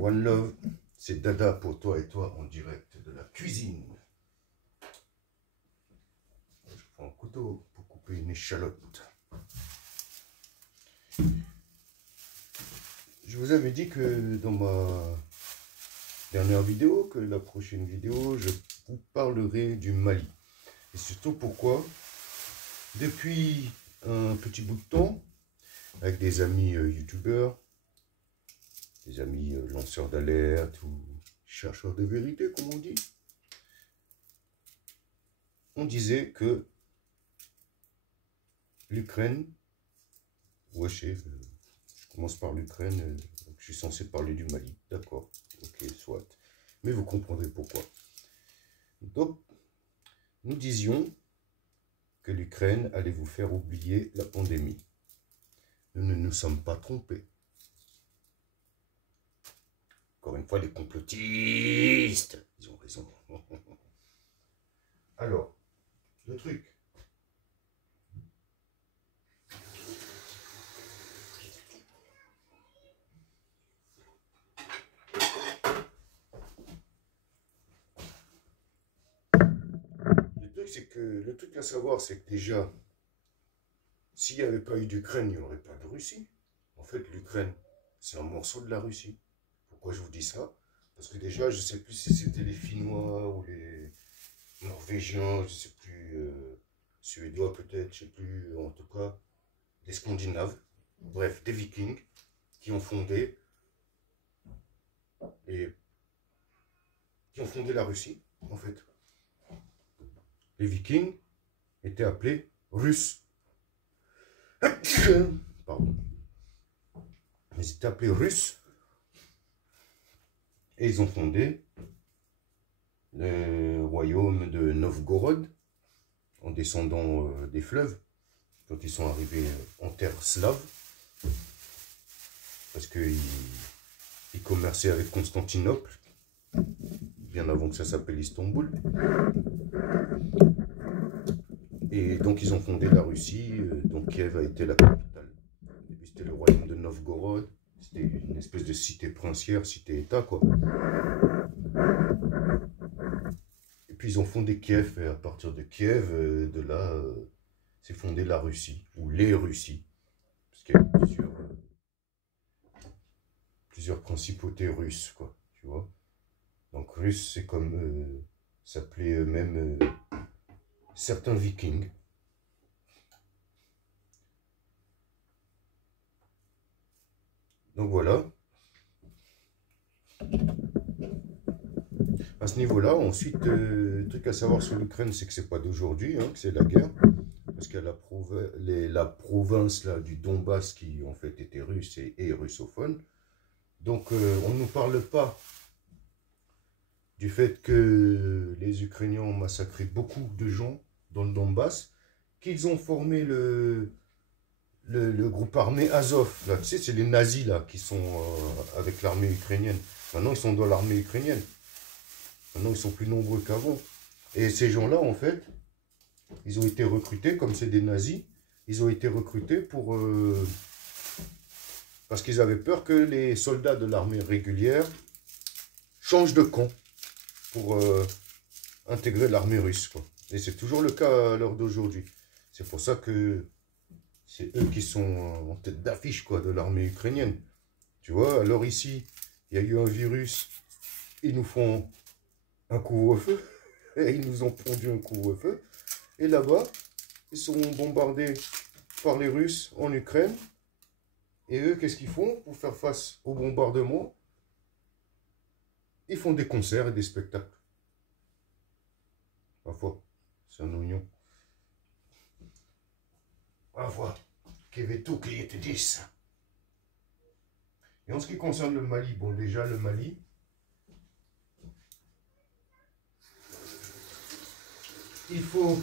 One Love, c'est Dada pour toi et toi en direct de la cuisine. Je prends un couteau pour couper une échalote. Je vous avais dit que dans ma dernière vidéo, que la prochaine vidéo, je vous parlerai du Mali. Et surtout pourquoi, depuis un petit bout de temps, avec des amis youtubeurs, des amis lanceurs d'alerte ou chercheurs de vérité, comme on dit, on disait que l'Ukraine, wesh, je commence par l'Ukraine, je suis censé parler du Mali, d'accord, ok, soit. Mais vous comprendrez pourquoi. Donc, nous disions que l'Ukraine allait vous faire oublier la pandémie. Nous ne nous sommes pas trompés. Encore une fois, les complotistes, ils ont raison. Alors, le truc. Le truc à savoir, c'est que déjà, s'il n'y avait pas eu d'Ukraine, il n'y aurait pas de Russie. En fait, l'Ukraine, c'est un morceau de la Russie. Pourquoi je vous dis ça? Parce que déjà, je ne sais plus si c'était les Finnois ou les Norvégiens, je ne sais plus, Suédois peut-être, je ne sais plus, en tout cas, des Scandinaves, bref, des Vikings, qui ont fondé la Russie, en fait. Les Vikings étaient appelés Russes. Pardon. Ils étaient appelés Russes. Et ils ont fondé le royaume de Novgorod en descendant des fleuves quand ils sont arrivés en terre slave. Parce qu'ils commerçaient avec Constantinople, bien avant que ça s'appelle Istanbul. Et donc ils ont fondé la Russie, donc Kiev a été la capitale. Au début c'était le royaume de Novgorod, c'était une espèce de cité princière, cité-état quoi. Et puis ils ont fondé Kiev, et à partir de Kiev, de là, s'est fondée la Russie, ou les Russies. Parce qu'il y a plusieurs principautés russes, quoi, tu vois. Donc russe, c'est comme s'appelait même certains vikings. Donc voilà. À ce niveau-là, ensuite, le truc à savoir sur l'Ukraine, c'est que c'est pas d'aujourd'hui, hein, que c'est la guerre. Parce qu'il y a la province là, du Donbass qui en fait était russe et russophone. Donc on ne nous parle pas du fait que les Ukrainiens ont massacré beaucoup de gens dans le Donbass, qu'ils ont formé le groupe armé Azov. Là, tu sais, c'est les nazis là qui sont avec l'armée ukrainienne. Maintenant, ils sont dans l'armée ukrainienne. Maintenant, ils sont plus nombreux qu'avant. Et ces gens-là, en fait, ils ont été recrutés, comme c'est des nazis, ils ont été recrutés pour... parce qu'ils avaient peur que les soldats de l'armée régulière changent de camp pour intégrer l'armée russe, quoi. Et c'est toujours le cas à l'heure d'aujourd'hui. C'est pour ça que c'est eux qui sont en tête d'affiche, quoi, de l'armée ukrainienne. Tu vois, alors ici, il y a eu un virus, ils nous font un couvre-feu, et ils nous ont pondu un couvre-feu. Et là-bas, ils sont bombardés par les Russes en Ukraine. Et eux, qu'est-ce qu'ils font pour faire face au bombardement? Ils font des concerts et des spectacles. Parfois, c'est un oignon. Parfois, qu'il y avait tout qui était 10. Et en ce qui concerne le Mali, bon, déjà, le Mali, il faut...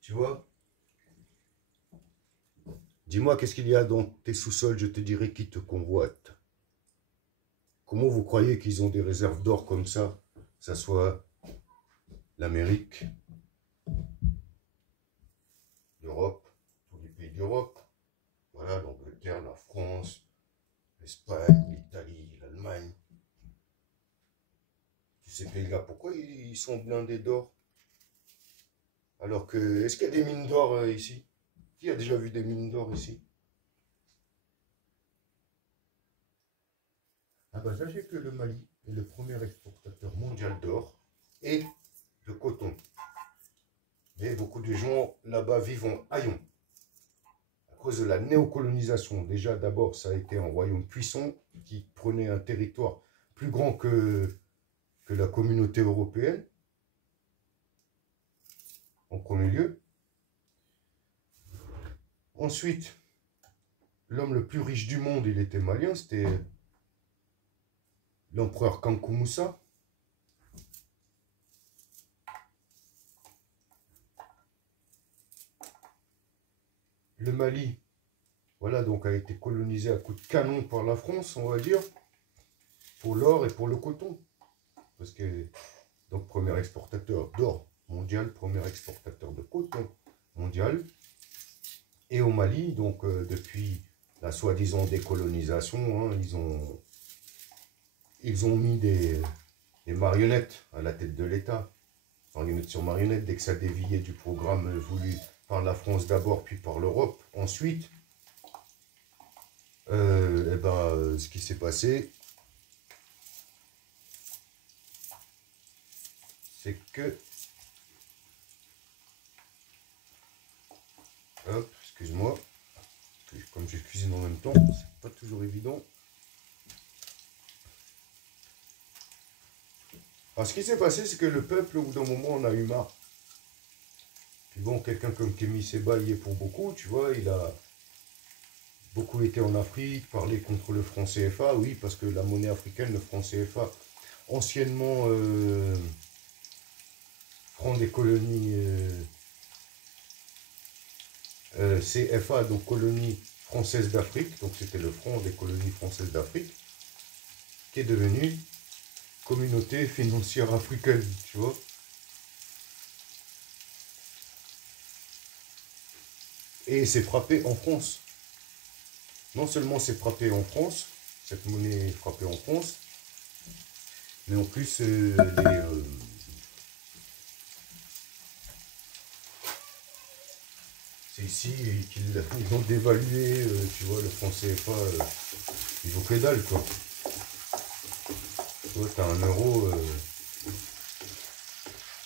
Tu vois? Dis-moi, qu'est-ce qu'il y a dans tes sous-sols, je te dirai qui te convoite. Comment vous croyez qu'ils ont des réserves d'or comme ça? Que ça soit l'Amérique, l'Europe, tous les pays d'Europe, l'Espagne, l'Italie, l'Allemagne. Tous ces pays-là, pourquoi ils sont blindés d'or? Alors que, est-ce qu'il y a des mines d'or ici? Qui a déjà vu des mines d'or ici? Ah bah sachez que le Mali est le premier exportateur mondial d'or et de coton. Mais beaucoup de gens là-bas vivent en haillons. À cause de la néocolonisation, déjà d'abord ça a été un royaume puissant qui prenait un territoire plus grand que la communauté européenne, en premier lieu. Ensuite, l'homme le plus riche du monde, il était malien, c'était l'empereur Kankou Moussa. Le Mali, voilà, donc a été colonisé à coups de canon par la France, on va dire, pour l'or et pour le coton. Parce que, donc, premier exportateur d'or mondial, premier exportateur de coton mondial. Et au Mali, donc, depuis la soi-disant décolonisation, hein, ils ont mis des marionnettes à la tête de l'État. Marionnettes sur marionnettes, dès que ça déviait du programme voulu par la France d'abord, puis par l'Europe ensuite, ce qui s'est passé, c'est que, hop, excuse-moi, comme je cuisine en même temps, c'est pas toujours évident. Alors, ce qui s'est passé, c'est que le peuple, au bout d'un moment, on a eu marre. Puis bon, quelqu'un comme Kémy Séba y est pour beaucoup, tu vois, il a beaucoup été en Afrique, parlé contre le franc CFA, oui, parce que la monnaie africaine, le franc CFA, anciennement franc des colonies CFA, donc colonie française d'Afrique, donc c'était le franc des colonies françaises d'Afrique, qui est devenu communauté financière africaine, tu vois. Et c'est frappé en France. Non seulement c'est frappé en France, cette monnaie est frappée en France, mais en plus c'est ici qu'ils ont dévalué, tu vois, le franc CFA, il vaut que dalle, quoi. Tu vois, t'as un euro,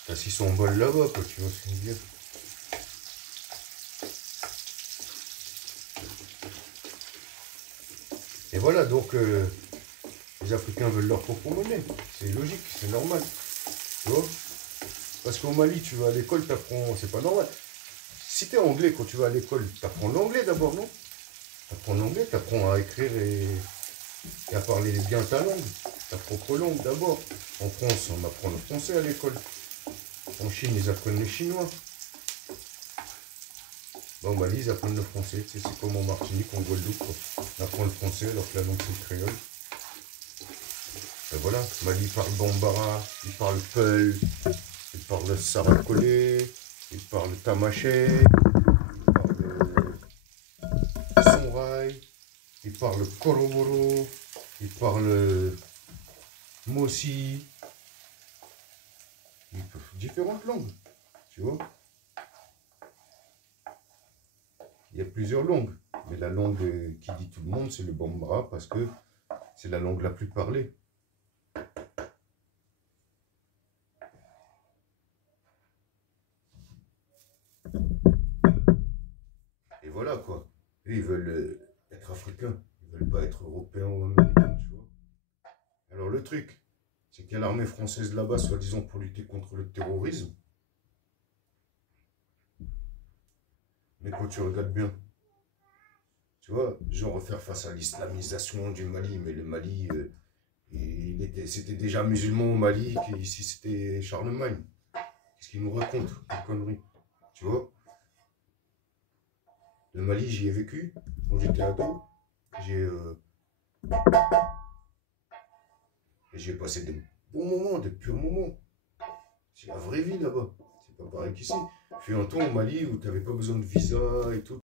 t'as 600 balles là-bas, quoi, tu vois ce que je veux dire. Et voilà, donc, les Africains veulent leur propre monnaie. C'est logique, c'est normal. Tu vois? Parce qu'au Mali, tu vas à l'école, t'apprends, c'est pas normal. Si t'es anglais, quand tu vas à l'école, t'apprends l'anglais d'abord, non? T'apprends l'anglais, t'apprends à écrire et à parler bien ta langue, ta propre langue d'abord. En France, on apprend le français à l'école. En Chine, ils apprennent le chinois. Bah, au Mali, ils apprennent le français. Tu sais, c'est comme en Martinique, en Guadeloupe, quoi. On apprend le français alors que la langue, c'est le créole. Et voilà, Mali parle bambara, il parle peul, il parle saracolé, il parle tamaché, il parle sonrai, il parle koromoro, il parle mossi, différentes langues, tu vois. Il y a plusieurs langues, mais la langue qui dit tout le monde, c'est le bambara parce que c'est la langue la plus parlée. Et voilà quoi. Eux, ils veulent être africains. Ils veulent pas être européens ou américains, tu vois. Alors le truc, c'est qu'il y a l'armée française là-bas, soi-disant pour lutter contre le terrorisme. Mais quand tu regardes bien, tu vois, genre faire face à l'islamisation du Mali, mais le Mali, c'était déjà musulman au Mali, qu'ici c'était Charlemagne. Qu'est-ce qu'il nous raconte, des conneries, tu vois. Le Mali, j'y ai vécu quand j'étais ado. J'ai passé des bons moments, des purs moments. C'est la vraie vie là-bas. C'est pas pareil qu'ici. Fut un temps au Mali où tu n'avais pas besoin de visa et tout.